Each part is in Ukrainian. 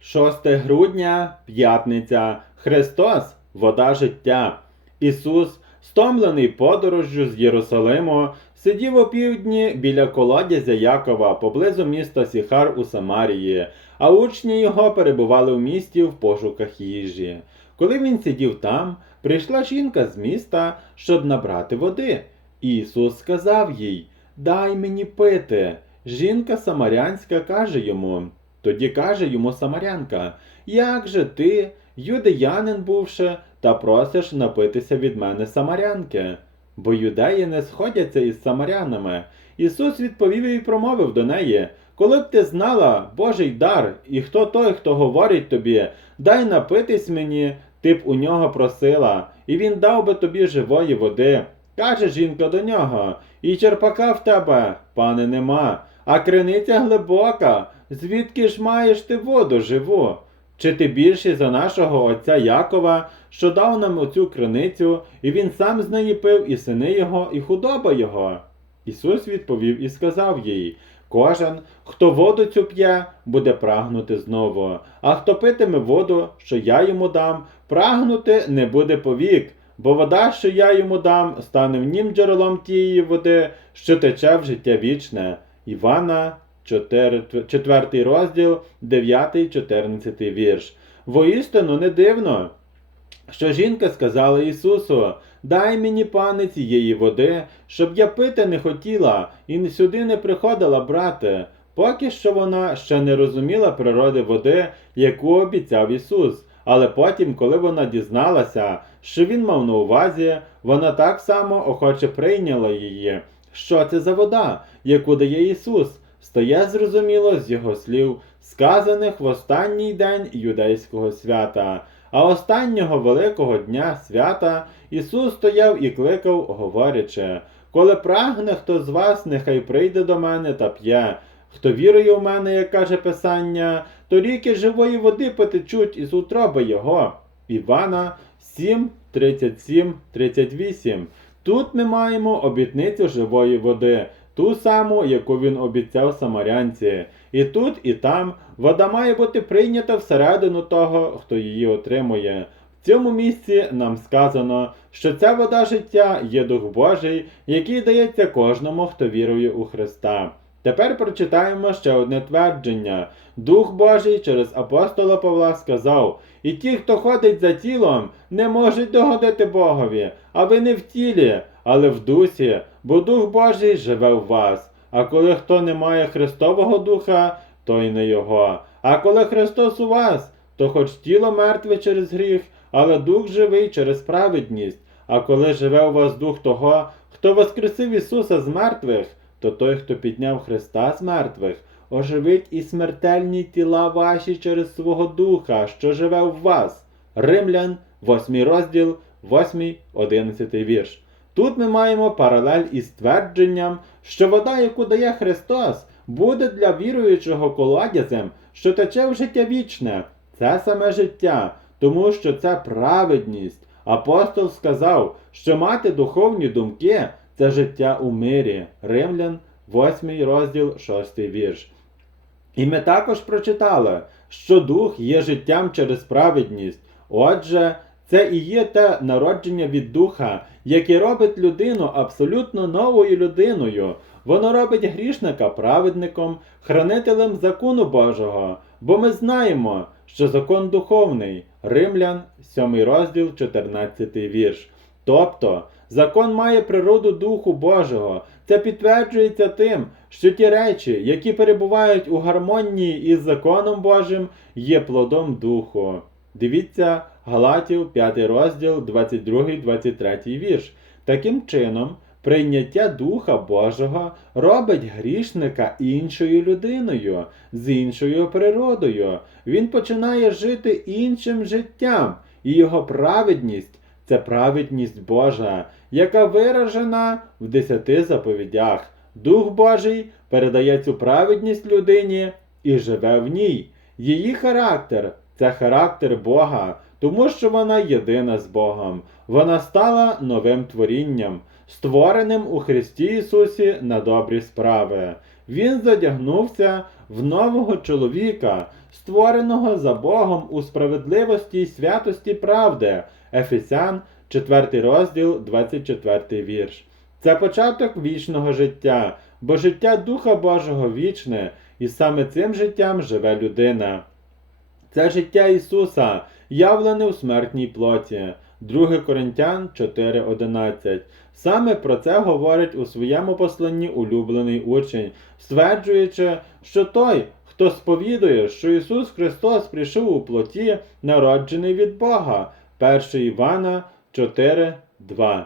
6 грудня, п'ятниця. Христос вода життя. Ісус, стомлений подорожжю з Єрусалиму, сидів у півдні біля колодязя Якова поблизу міста Сіхар у Самарії, а учні його перебували в місті в пошуках їжі. Коли він сидів там, прийшла жінка з міста, щоб набрати води. І Ісус сказав їй: Дай мені пити. Жінка самарянська каже йому. Тоді каже йому самарянка: Як же ти, юдеянин бувши, та просиш напитися від мене самарянки? Бо юдеї не сходяться із самарянами. Ісус відповів і промовив до неї: Коли б ти знала Божий дар, і хто той, хто говорить тобі, дай напитись мені, ти б у нього просила, і він дав би тобі живої води. Каже жінка до нього, і черпака в тебе, пане, нема, а криниця глибока, звідки ж маєш ти воду живу? Чи ти більший за нашого отця Якова, що дав нам оцю криницю, і він сам з неї пив, і сини його, і худоба його? Ісус відповів і сказав їй: Кожен, хто воду цю п'є, буде прагнути знову, а хто питиме воду, що я йому дам, прагнути не буде повік, бо вода, що я йому дам, стане в нім джерелом тієї води, що тече в життя вічне. Івана, 4 розділ, 9-14 вірш. Воістину не дивно, що жінка сказала Ісусу: Дай мені, пане, цієї води, щоб я пити не хотіла і сюди не приходила брати. Поки що вона ще не розуміла природи води, яку обіцяв Ісус. Але потім, коли вона дізналася, що він мав на увазі, вона так само охоче прийняла її. Що це за вода, яку дає Ісус? Стає зрозуміло з його слів, сказаних в останній день юдейського свята. А останнього великого дня свята Ісус стояв і кликав, говорячи: Коли прагне хто з вас, нехай прийде до мене та п'є. Хто вірує в мене, як каже Писання, то ріки живої води потечуть із утроби його. Івана 7, 37, 38. Тут ми маємо обітницю живої води, ту саму, яку він обіцяв самарянці. І тут, і там вода має бути прийнята всередину того, хто її отримує. В цьому місці нам сказано, що ця вода життя є Дух Божий, який дається кожному, хто вірує у Христа. Тепер прочитаємо ще одне твердження. Дух Божий через апостола Павла сказав: І ті, хто ходить за тілом, не можуть догодити Богові, а ви не в тілі, але в дусі, бо Дух Божий живе в вас. А коли хто не має Христового Духа, то й не Його. А коли Христос у вас, то хоч тіло мертве через гріх, але дух живий через праведність. А коли живе у вас дух того, хто воскресив Ісуса з мертвих, то той, хто підняв Христа з мертвих, оживить і смертельні тіла ваші через свого Духа, що живе в вас. Римлян, 8 розділ, 8, 11 вірш. Тут ми маємо паралель із твердженням, що вода, яку дає Христос, буде для віруючого колодязем, що тече в життя вічне. Це саме життя, тому що це праведність. Апостол сказав, що мати духовні думки це життя у мирі. Римлян, 8 розділ, 6 вірш. І ми також прочитали, що дух є життям через праведність. Отже, це і є те народження від духа, яке робить людину абсолютно новою людиною. Воно робить грішника праведником, хранителем закону Божого. Бо ми знаємо, що закон духовний. Римлян, 7 розділ, 14 вірш. Тобто, закон має природу Духу Божого. Це підтверджується тим, що ті речі, які перебувають у гармонії із законом Божим, є плодом Духу. Дивіться Галатів, 5 розділ, 22-23 вірш. Таким чином, прийняття Духа Божого робить грішника іншою людиною, з іншою природою. Він починає жити іншим життям, і його праведність це праведність Божа, яка виражена в десяти заповідях. Дух Божий передає цю праведність людині і живе в ній. Її характер це характер Бога, тому що вона єдина з Богом. Вона стала новим творінням, створеним у Христі Ісусі на добрі справи. Він задягнувся в нового чоловіка, створеного за Богом у справедливості й святості правди. Ефесян, 4 розділ, 24 вірш. Це початок вічного життя, бо життя Духа Божого вічне, і саме цим життям живе людина. Це життя Ісуса, явлене у смертній плоті. 2 Коринтян 4.11. Саме про це говорить у своєму посланні улюблений учень, стверджуючи, що той, хто сповідує, що Ісус Христос прийшов у плоті, народжений від Бога. 1 Івана 4.2.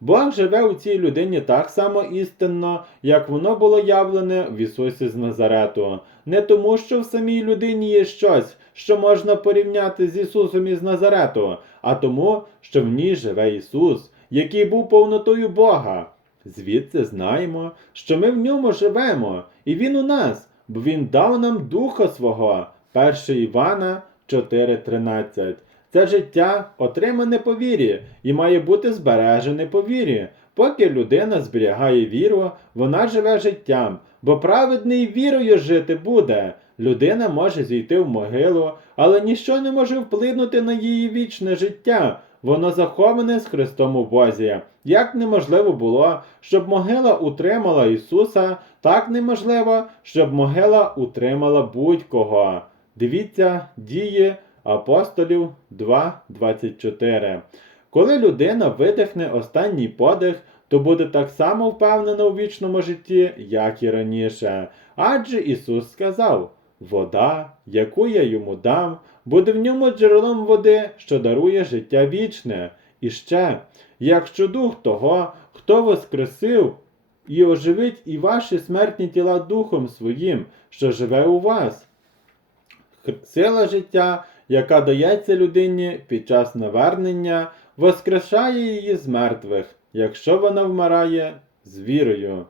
Бог живе у цій людині так само істинно, як воно було явлене в Ісусі з Назарету. Не тому, що в самій людині є щось, що можна порівняти з Ісусом із Назарету, а тому, що в ній живе Ісус, який був повнотою Бога. Звідси знаємо, що ми в ньому живемо, і Він у нас, бо Він дав нам Духа свого. 1 Івана 4.13. Це життя отримане по вірі і має бути збережене по вірі. Поки людина зберігає віру, вона живе життям, бо праведний вірою жити буде. Людина може зійти в могилу, але ніщо не може вплинути на її вічне життя. Воно заховане з Христом у Бозі. Як неможливо було, щоб могила утримала Ісуса, так неможливо, щоб могила утримала будь-кого. Дивіться дії апостолів 2.24. Коли людина видихне останній подих, то буде так само впевнена у вічному житті, як і раніше. Адже Ісус сказав: вода, яку я йому дам, буде в ньому джерелом води, що дарує життя вічне. І ще, якщо дух того, хто воскресив і оживить і ваші смертні тіла духом своїм, що живе у вас. Сила життя, яка дається людині під час навернення, воскрешає її з мертвих, якщо вона вмирає з вірою.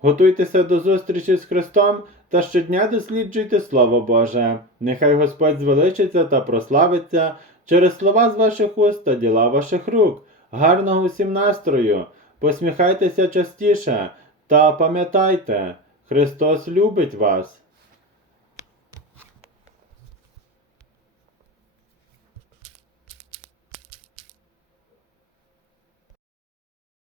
Готуйтеся до зустрічі з Христом та щодня досліджуйте Слово Боже. Нехай Господь звеличиться та прославиться через слова з ваших уст та діла ваших рук. Гарного усім настрою! Посміхайтеся частіше та пам'ятайте, Христос любить вас.